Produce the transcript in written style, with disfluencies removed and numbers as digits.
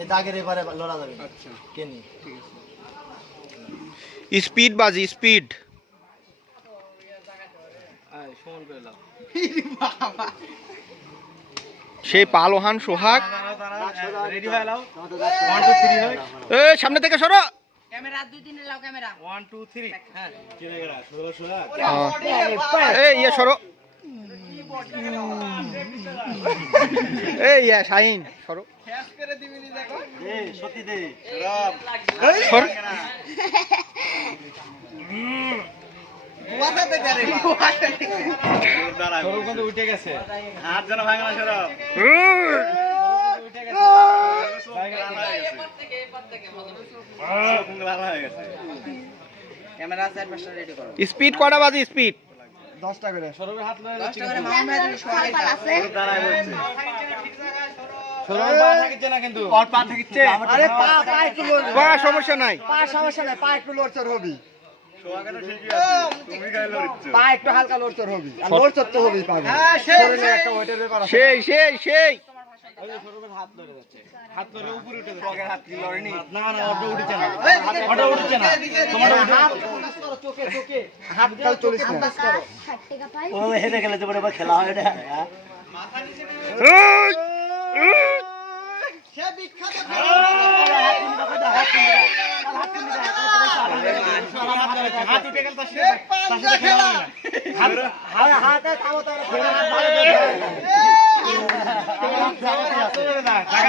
এই দাগের এবারে লড়া যাবে। আচ্ছা কেনি ঠিক আছে। স্পিড বাজি স্পিড। আয় সমান করে লাও। সেই পালোহান সোহাগ। রেডি হয়ে লাও। 1 2 3 হয়। এই সামনে থেকে সরো। ক্যামেরা 2 3 লাও ক্যামেরা 1 2 3 হ্যাঁ কিনে গেলা 16 এই ইয়ে সরো। এই ইয়া শাহিন সরো। শেষ করে দিবি নি দেখো দে সত্যি দে সর। ওয়াটাতে করে সরব কিন্তু উঠে গেছে হাত যেন ভাঙা না সরব উঠে গেছে ক্যামেরা সাইড পাশে রেডি করো স্পিড কটা বাজি স্পিড? 10টা করে সরবের হাত লয়ে 10 টাকা মামা তুমি সোহাগ আছে দাঁড়ায় বলছে সরবের পা থাকিছে না কিন্তু ওর পা থাকিছে আরে পা একটু লড়, বা সমস্যা নাই। পা সমস্যা নাই, পা একটু লড়চড় হবি, সোহাগের ঠিকই আছে তুমি গায় লড়িচ্ছ পা একটু হালকা লড়চড় হবি, আর লড়চড় তো হবেই পাবে। হ্যাঁ, সেই, শরীরে একটা ওয়েটের ব্যাপার আছে। সেই সেই সেই ওই যে সরবের হাত লড়ে যাচ্ছে হাত লড়ে উপরে উঠে যাচ্ছে সোহাগের হাত কি লড়েনি না না ওটা উঠছে না ওটা উঠছে না তোমার হাত চোখে চোখে হাত কাল চলিস না। ও হেডে গেলে তো বড় খেলা হয় এটা এই, এই। সে বিখ্যাত হাত উঠে গেল তার সাথে খেলা হাত থামো তো, হাত